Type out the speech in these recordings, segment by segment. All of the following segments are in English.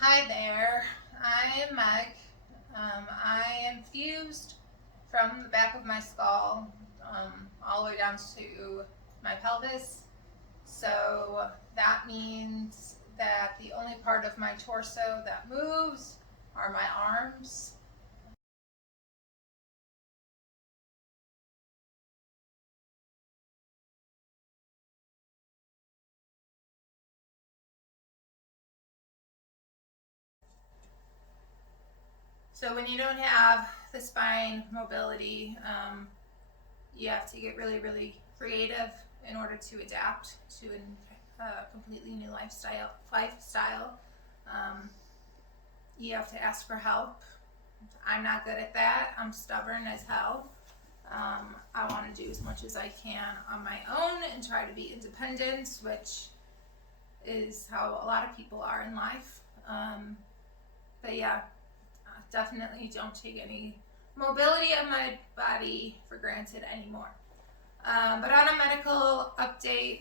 Hi there, I am Meg. I am fused from the back of my skull all the way down to my pelvis. So that means that the only part of my torso that moves are my arms. So when you don't have the spine mobility, you have to get really, really creative in order to adapt to a completely new lifestyle. Um, you have to ask for help. I'm not good at that. I'm stubborn as hell. I want to do as much as I can on my own and try to be independent, which is how a lot of people are in life. But yeah, definitely don't take any mobility of my body for granted anymore. But on a medical update,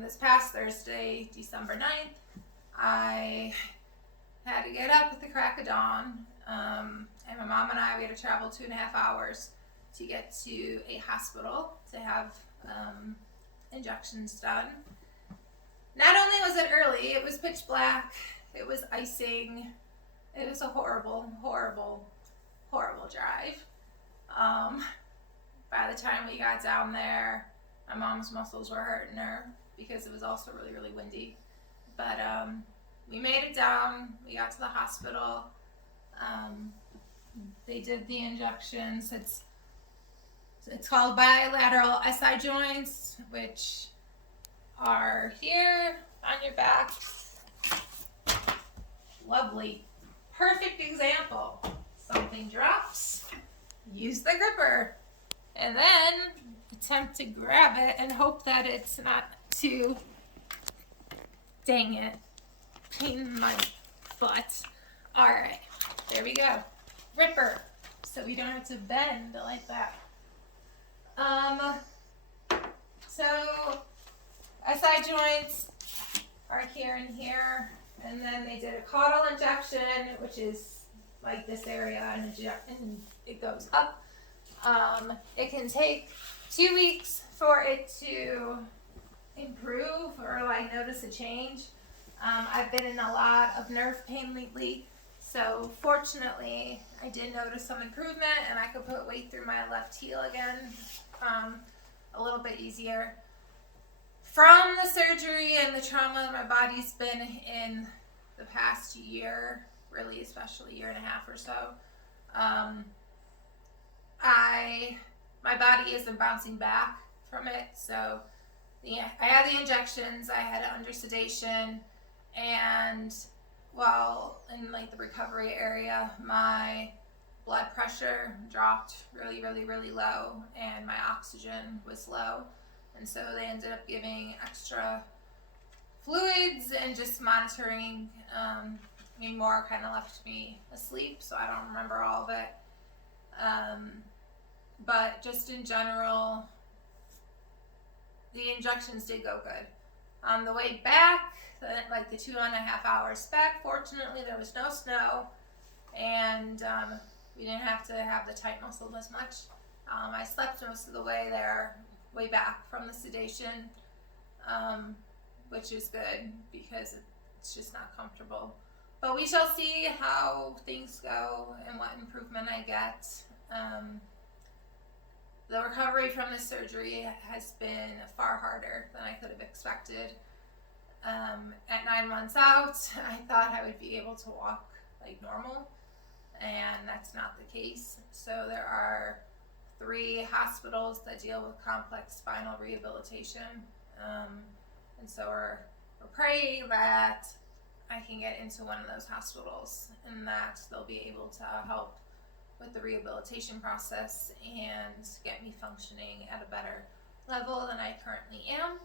this past Thursday, December 9th, I had to get up at the crack of dawn. And my mom and I, we had to travel 2.5 hours to get to a hospital to have injections done. Not only was it early, it was pitch black, it was icing, it was a horrible, horrible, horrible drive. By the time we got down there, my mom's muscles were hurting her because it was also really, really windy. But we made it down. We got to the hospital. They did the injections. It's called bilateral SI joints, which are here on your back. Lovely. Perfect example. Something drops, use the gripper, and then attempt to grab it and hope that it's not too, dang it, pain in my butt. All right, there we go. Gripper, so we don't have to bend like that. So SI joints are here and here, and then they did a caudal injection, which is like this area, and it goes up. It can take 2 weeks for it to improve or like notice a change. I've been in a lot of nerve pain lately, so fortunately I did notice some improvement, and I could put weight through my left heel again a little bit easier. From the surgery and the trauma my body's been in the past year, really especially year and a half or so, my body isn't bouncing back from it. So I had the injections, I had it under sedation, and while in like the recovery area, my blood pressure dropped really, really, really low, and my oxygen was low. And so they ended up giving extra fluids and just monitoring me more, kind of left me asleep, so I don't remember all of it. But just in general, the injections did go good. On the way back, like the 2.5 hours back, fortunately there was no snow, and we didn't have to have the tight muscle as much. I slept most of the way there, way back from the sedation, which is good because it's just not comfortable. But we shall see how things go and what improvement I get. The recovery from the surgery has been far harder than I could have expected. At 9 months out, I thought I would be able to walk like normal, and that's not the case. So there are 3 hospitals that deal with complex spinal rehabilitation, and so we're praying that I can get into one of those hospitals and that they'll be able to help with the rehabilitation process and get me functioning at a better level than I currently am.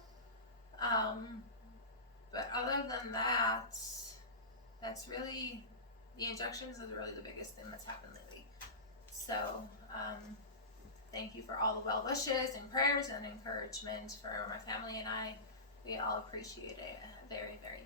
But other than that, that's really, the injections is really the biggest thing that's happened lately. So thank you for all the well wishes and prayers and encouragement for my family and I. We all appreciate it very, very